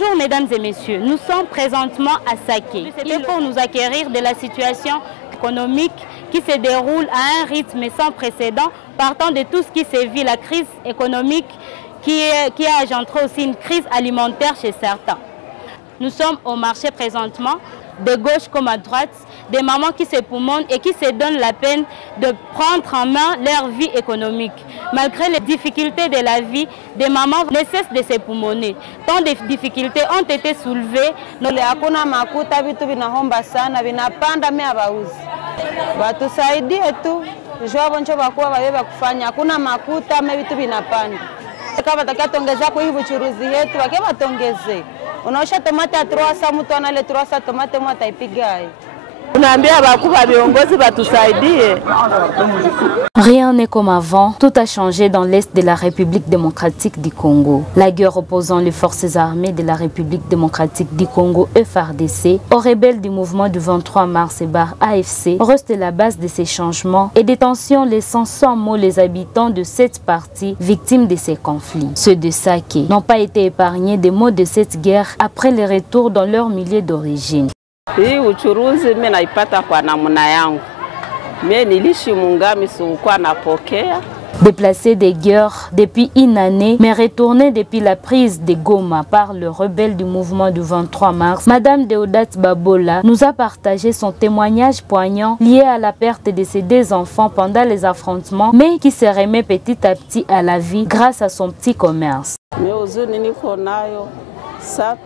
Bonjour mesdames et messieurs, nous sommes présentement à Saké. C'était pour nous acquérir de la situation économique qui se déroule à un rythme sans précédent, partant de tout ce qui sévit, la crise économique qui a engendré aussi une crise alimentaire chez certains. Nous sommes au marché présentement, de gauche comme à droite, des mamans qui s'époumonnent et qui se donnent la peine de prendre en main leur vie économique. Malgré les difficultés de la vie, des mamans ne cessent de s'époumoner. Tant de difficultés ont été soulevées. Hakuna makuta, vitu vinahomba sana, vinapanda mea bauzi. Watusaidie tu, jua boncho bakuwa babeba kufanya. Hakuna makuta, me vitu vinapanda. Kama takia tongeza kwa hii buchuruzi yetu, wakia watongeze. Unaosha tomate ya 300, mtu anale 300 tomate mwata ipigai. Rien n'est comme avant, tout a changé dans l'Est de la République démocratique du Congo. La guerre opposant les forces armées de la République démocratique du Congo, FARDC, aux rebelles du mouvement du 23 mars et bar AFC, reste la base de ces changements et des tensions laissant sans mots les habitants de cette partie victimes de ces conflits. Ceux de Saké n'ont pas été épargnés des maux de cette guerre après le retour dans leur milieu d'origine. Hii uchuruzi mimi naipata kwa namna yangu. Mimi nilishi Mungami sikuwa napokea. Déplacé des guerres depuis une année, mais retourné depuis la prise de Goma par le rebelle du mouvement du 23 mars, Madame Deodat Babola nous a partagé son témoignage poignant lié à la perte de ses deux enfants pendant les affrontements, mais qui se remet petit à petit à la vie grâce à son petit commerce. Sasa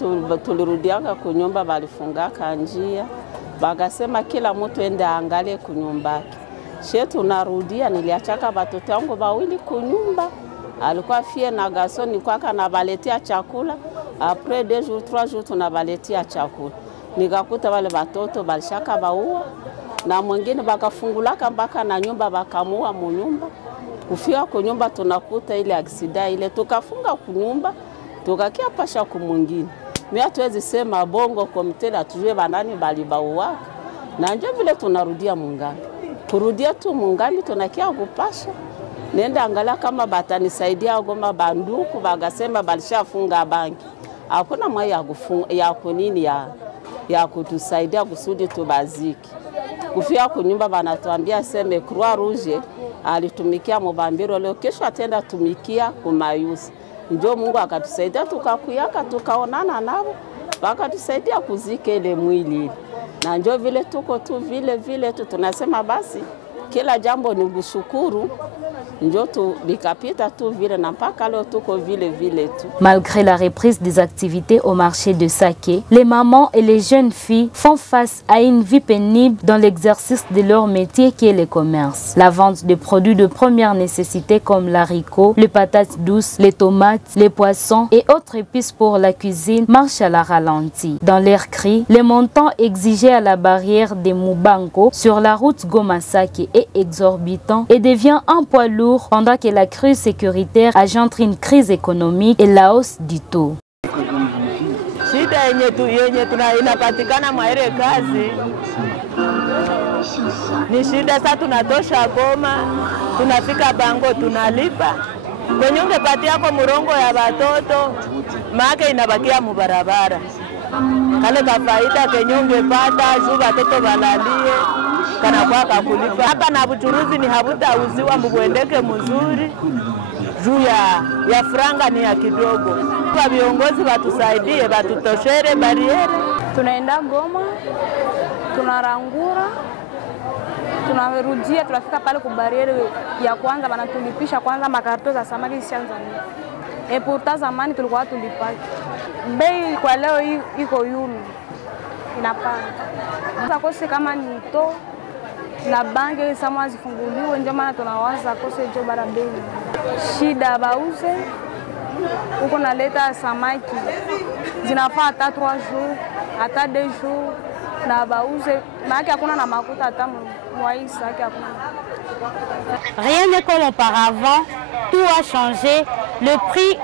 tulirudiaka kunyumba, balifungaka njia, bagasema kila mtu ende angalie kunyumbake. She tunarudia, niliachaka batoto yangu bawili kunyumba. Alikuwa fie na gaso, nilikuwa kanabaletea chakula. Après 2 jours 3 jours tunabaletea chakula. Nikakuta wale batoto balishaka baua, na mwingine bakafungulaka mpaka na nyumba bakamua munyumba. Kufika kunyumba tunakuta ile aksida ile, tukafunga kunyumba. Tukakia pasha kumwingine. Mimi hatuwezi sema bongo komitela tujue banani balibauwaka. Na ndio vile tunarudia Mungami. Kurudia tu Mungami tunakia kupasha. Nenda angalia kama batanisaidia Goma banduku bagasema balishafunga banki. Hakuna mwa ya kunini ya kutusaidia kusudi tubaziki. Kufia kunyumba banatuambia seme Croix Rouge alitumikia Mubambiro, leo kesho atenda tumikia Kumayusi. Ndio Mungu akatusaidia tukakuyaka tukaonana nao, wakatusaidia kuzika ile mwili. Na ndio vile tuko tu vile tu tunasema basi kila jambo ni kushukuru. Ndio tu likapita tu vile na mpaka leo tuko vile tu. Malgré la reprise des activités au marché de Saké, les mamans et les jeunes filles font face à une vie pénible dans l'exercice de leur métier qui est le commerce. La vente de produits de première nécessité comme l'haricot, les patates douces, les tomates, les poissons et autres épices pour la cuisine marche à la ralentie. Dans l'air cri, les montants exigés à la barrière des Mubango sur la route Goma-Saké est exorbitant et devient un poids lourd pendant que la crise sécuritaire engendre une crise économique et la hausse du taux. Shida yenye inapatikana mwa ile kazi ni shida. Sasa tunatosha Goma, tunafika Bango tunalipa. Kwenye ungepatia kwa murongo ya watoto, maana inabakia mubarabara. Kale kafaida kenye ungepata juu watoto walalie kana kwa kakulipa. Hapa na buchuruzi ni habuta uziwa mbwendeke mzuri. Juu ya franga ni ya kidogo. Kwa viongozi watusaidie, watutoshere bariere. Tunaenda Goma, tunarangura, tunarudia, tunafika pale kwa bariere ya kwanza wanatulipisha kwanza makarto za samaki zishaanza. Pourtant zamani tulikuwa tulipaki. Bei kwa leo iko yulu. Inapanda. Sasa kose kama ni to na bange sama zifunguliwe, ndio maana tunawaza kose jo bara bei. Shida bauze uko naleta samaki zinafaa hata 3 jours hata 2 jours na bauze, maana hakuna na makuta hata mwaisa yake hakuna. Rien n'est comme auparavant, tout a changé, le prix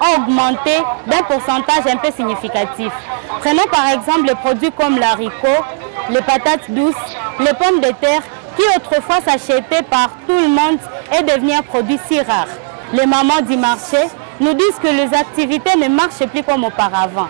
a augmenté d'un pourcentage un peu significatif. Prenons par exemple les produits comme l'haricot, les patates douces, les pommes de terre qui autrefois s'achetaient par tout le monde est devenu un produit si rare. Les mamans du marché nous disent que les activités ne marchent plus comme auparavant.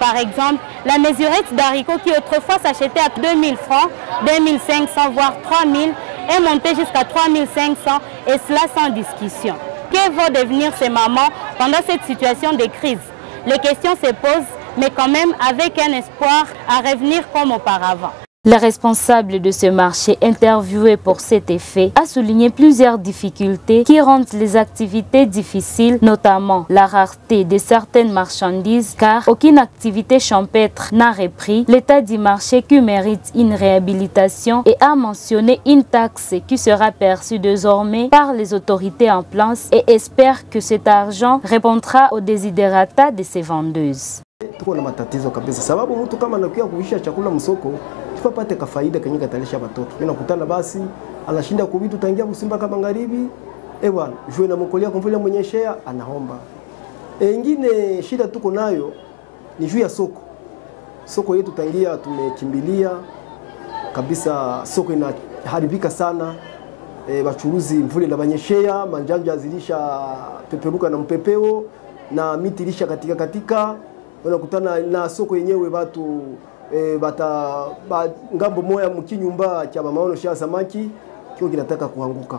Par exemple, la mesurette d'haricots qui autrefois s'achetait à 2000 francs, 2500 voire 3000 est montée jusqu'à 3500 et cela sans discussion. Que vont devenir ces mamans pendant cette situation de crise? Les questions se posent, mais quand même avec un espoir à revenir comme auparavant. Le responsable de ce marché, interviewé pour cet effet, a souligné plusieurs difficultés qui rendent les activités difficiles, notamment la rareté de certaines marchandises, car aucune activité champêtre n'a repris, l'état du marché qui mérite une réhabilitation et a mentionné une taxe qui sera perçue désormais par les autorités en place et espère que cet argent répondra aux desiderata de ces vendeuses. Tuko na matatizo kabisa sababu mtu kama anakuja kuisha chakula msoko tupate kafaida kenye katalisha watoto. Mimi nakutana basi anashinda kuvitu tangia Busimba kama magharibi bwana jue na mkolia kwa vile mwenye share anaomba. Ingine shida tuko nayo ni juu ya soko. Soko yetu tangia tumekimbilia kabisa, soko inaharibika sana. Wachuruzi mvule na banyeshea manjanja zilisha peperuka na mpepeo na miti ilisha katika unakutana na soko yenyewe watu ngambo moya mkinyumba cha maono sha samaki kio kinataka kuanguka.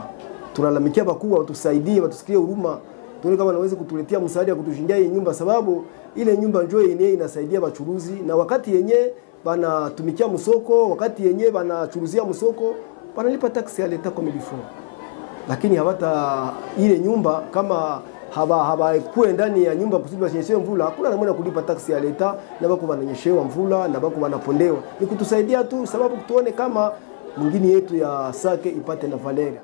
Tunalalamikia bakubwa watusaidie, watusikie huruma. Tuone kama naweza kutuletea msaada kutushindia hii nyumba, sababu ile nyumba njoo yenyewe inasaidia wachuruzi, na wakati yenyewe banatumikia msoko, wakati yenyewe banachuruzia msoko, wanalipa taksi ya leta kwa milifo. Lakini hawata ile nyumba kama haba kuwe ndani ya nyumba kusudi banyeshewe mvula, hakuna namna kulipa taksi ya leta na bako bananyeshewa mvula na bako banapondewa. Ni kutusaidia tu, sababu tuone kama mwingine yetu ya Sake ipate na Valeria.